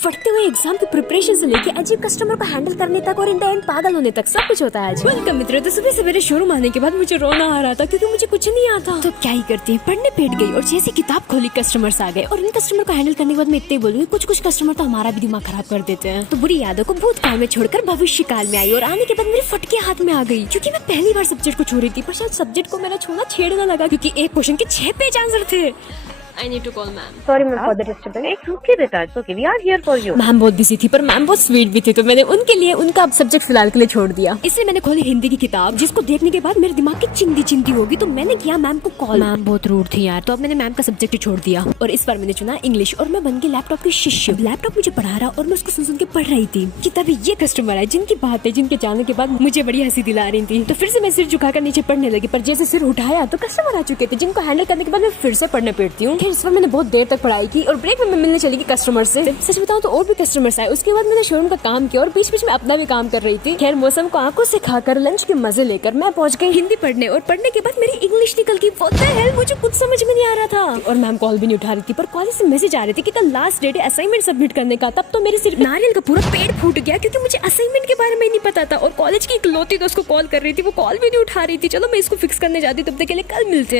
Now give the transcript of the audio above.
फटते हुए एग्जाम की प्रिपरेशन से लेके अजीब कस्टमर को हैंडल करने तक और इन द एंड पागल होने तक सब कुछ होता है आज। वेलकम मित्रों, तो सुबह सवेरे शोरूम आने के बाद मुझे रोना आ रहा था क्योंकि मुझे कुछ नहीं आता। तो क्या ही करती, पढ़ने बैठ गई और जैसी किताब खोली कस्टमर्स आ गए और इन कस्टमर को हैंडल करने के बाद मैं इतने बोलूंगी, कुछ कस्टमर तो हमारा भी दिमाग खराब कर देते हैं। तो बुरी यादों को भूतकाल में छोड़कर भविष्य काल में आई और आने के बाद मेरी फटके हाथ में आ गई क्योंकि मैं पहली बार सब्जेक्ट को छोड़ रही थी, पर शायद सब्जेक्ट को मेरा छोड़ना छेड़ना लगा क्योंकि एक क्वेश्चन के 6 पेज आंसर थे। I need to call ma'am. Sorry ma'am for the disturbance. It's okay बेटा, it's okay. We are here for you. Ma'am बहुत बिजी थी पर मैम बहुत स्वीट भी थी, तो मैंने उनके लिए उनका सब्जेक्ट फिलहाल के लिए छोड़ दिया। इसलिए मैंने खोली हिंदी की किताब, जिसको देखने के बाद मेरे दिमाग की चिंदी होगी, तो मैंने किया मैम को कॉल। मैम बहुत रूड थी यार, तो अब मैंने मैम का सब्जेक्ट छोड़ दिया और इस बार मैंने चुना इंग्लिश और मैं बन गई लैपटॉप की शिष्य। लैपटॉप मुझे पढ़ा रहा और मैं उसको सुन के पढ़ रही थी कि तभी ये कस्टमर आए जिनकी बात है, जिनके जाने के बाद मुझे बड़ी हंसी दिला रही थी। तो फिर से मैं सिर झुकाकर नीचे पढ़ने लगी, पर जैसे सिर उठाया तो कस्टमर आ चुके थे जिनको हैंडल करने के बाद मैं फिर से पढ़ने बैठती हूँ। इस बार मैंने बहुत देर तक पढ़ाई की और ब्रेक में मैं मिलने चली गई कस्टमर से। सच बताऊं तो और भी कस्टमर्स आए। उसके बाद मैंने शोरूम का काम किया और बीच बीच में अपना भी काम कर रही थी। खैर मौसम को आंखों से खाकर लंच के मजे लेकर मैं पहुंच गई हिंदी पढ़ने और पढ़ने के बाद मेरी इंग्लिश निकल गई। व्हाट द हेल, मुझे कुछ समझ में नहीं आ रहा था और मैम कॉल भी नहीं उठा रही थी, पर कॉलेज से मैसेज आ रही थी कि कल लास्ट डेट है असाइनमेंट सबमिट करने का। तब तो मेरे सिर पे नारियल का पूरा पेड़ फूट गया क्योंकि मुझे असाइनमेंट के बारे में नहीं पता था और कॉलेज की इकलौती दोस्त को कॉल कर रही थी, वो कॉल भी नहीं उठा रही थी। चलो मैं इसको फिक्स करने जाती हूँ, तब तक के लिए कल मिलते हैं।